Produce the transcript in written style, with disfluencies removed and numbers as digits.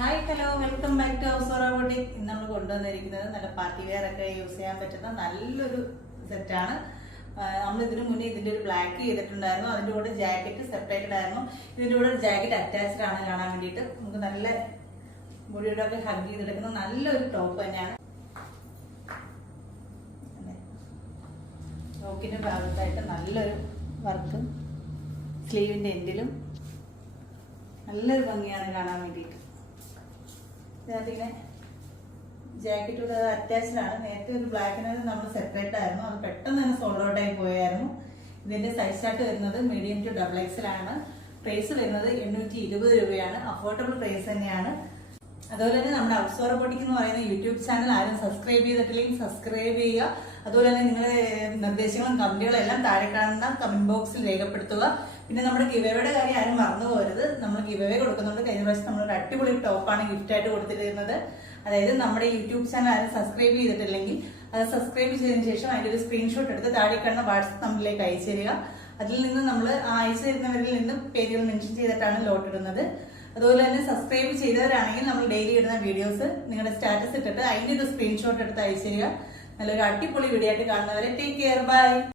Hi hello welcome back to House Boutique. ഇന്ന് നമ്മൾ കൊണ്ടുവന്നിരിക്കുന്നത് നല്ല പാർട്ടി വെയർ ഒക്കെ യൂസ് ചെയ്യാൻ പറ്റുന്ന നല്ലൊരു സെറ്റാണ്. നമ്മൾ ഇതിനു മുന്നേ ഇതിന്റെ ഒരു ബ്ലാക്ക് ചെയ്തിട്ടുണ്ടായിരുന്നു. അതിന്റെ കൂടെ ജാക്കറ്റ് സെപ്പറേറ്റഡ് ആയിരുന്നു. ഇതിന്റെ കൂടെ ഒരു ജാക്കറ്റ് അറ്റാച്ച്ഡ് ആണ് കാണാൻ വേണ്ടിയിട്ട്. നമുക്ക് നല്ല ബോഡിയുടെ ഒക്കെ ഹഗ് ചെയ്തെടുക്കുന്ന നല്ലൊരു ടോപ്പ് തന്നെയാണ്. ടോപ്പിന്റെ ഭാഗത്തായിട്ട് നല്ലൊരു വർക്കും സ്ലീവിന്റെ എൻഡിലും നല്ലൊരു ഭംഗിയാണ് കാണാൻ വേണ്ടിയിട്ട്. ഇതിനകത്തിങ്ങനെ ജാക്കറ്റ് കൂടെ അറ്റാച്ച്ഡ് ആണ്. നേരത്തെ ഒരു ബ്ലാക്കിനകത്ത് നമ്മൾ സെപ്പറേറ്റ് ആയിരുന്നു. അത് പെട്ടെന്ന് തന്നെ സോൾഡ് ഔട്ട് ആയി പോയായിരുന്നു. ഇതിന്റെ സൈസ് ചാർട്ട് വരുന്നത് മീഡിയം ടു XXL ആണ്. പ്രൈസ് വരുന്നത് 820 രൂപയാണ്. അഫോർഡബിൾ പ്രൈസ് തന്നെയാണ്. അതുപോലെ തന്നെ നമ്മുടെ ഹൗസ് ബോട്ടിക് എന്ന് പറയുന്ന യൂട്യൂബ് ചാനൽ ആരും സബ്സ്ക്രൈബ് ചെയ്തിട്ടില്ലെങ്കിൽ സബ്സ്ക്രൈബ് ചെയ്യുക. അതുപോലെ തന്നെ നിങ്ങളുടെ നിർദ്ദേശങ്ങളും കമന്റുകളും എല്ലാം താഴെ കാണുന്ന കമന്റ് ബോക്സിൽ രേഖപ്പെടുത്തുക. പിന്നെ നമ്മുടെ ഗിവേയുടെ കാര്യം ആരും മറന്നു പോകരുത്. നമ്മൾ ഗിവേ കൊടുക്കുന്നുണ്ട്. കഴിഞ്ഞ പ്രാവശ്യം നമ്മളൊരു അടിപൊളി ടോപ്പാണ് ഗിഫ്റ്റ് ആയിട്ട് കൊടുത്തിരുന്നത്. അതായത് നമ്മുടെ യൂട്യൂബ് ചാനൽ ആരും സബ്സ്ക്രൈബ് ചെയ്തിട്ടില്ലെങ്കിൽ അത് സബ്സ്ക്രൈബ് ചെയ്തതിനു ശേഷം അതിന്റെ ഒരു സ്ക്രീൻഷോട്ട് എടുത്ത് താഴെ കാണുന്ന വാട്സ്ആപ്പ് നമ്പറിലേക്ക് അയച്ചു തരിക. അതിൽ നിന്ന് നമ്മൾ അയച്ചു തരുന്നവരിൽ നിന്ന് പേരുകൾ മെൻഷൻ ചെയ്തിട്ടാണ് ലോട്ട് ഇടുന്നത്. അതുപോലെ തന്നെ സബ്സ്ക്രൈബ് ചെയ്തവരാണെങ്കിൽ നമ്മൾ ഡെയിലി ഇടുന്ന വീഡിയോസ് നിങ്ങളുടെ സ്റ്റാറ്റസ് ഇട്ടിട്ട് അതിന്റെ ഒരു സ്ക്രീൻഷോട്ട് എടുത്ത് അയച്ചു തരിക. നല്ലൊരു അടിപൊളി വീഡിയോ ആയിട്ട് കാണുന്നവരെ ടേക്ക് കെയർ, ബൈ.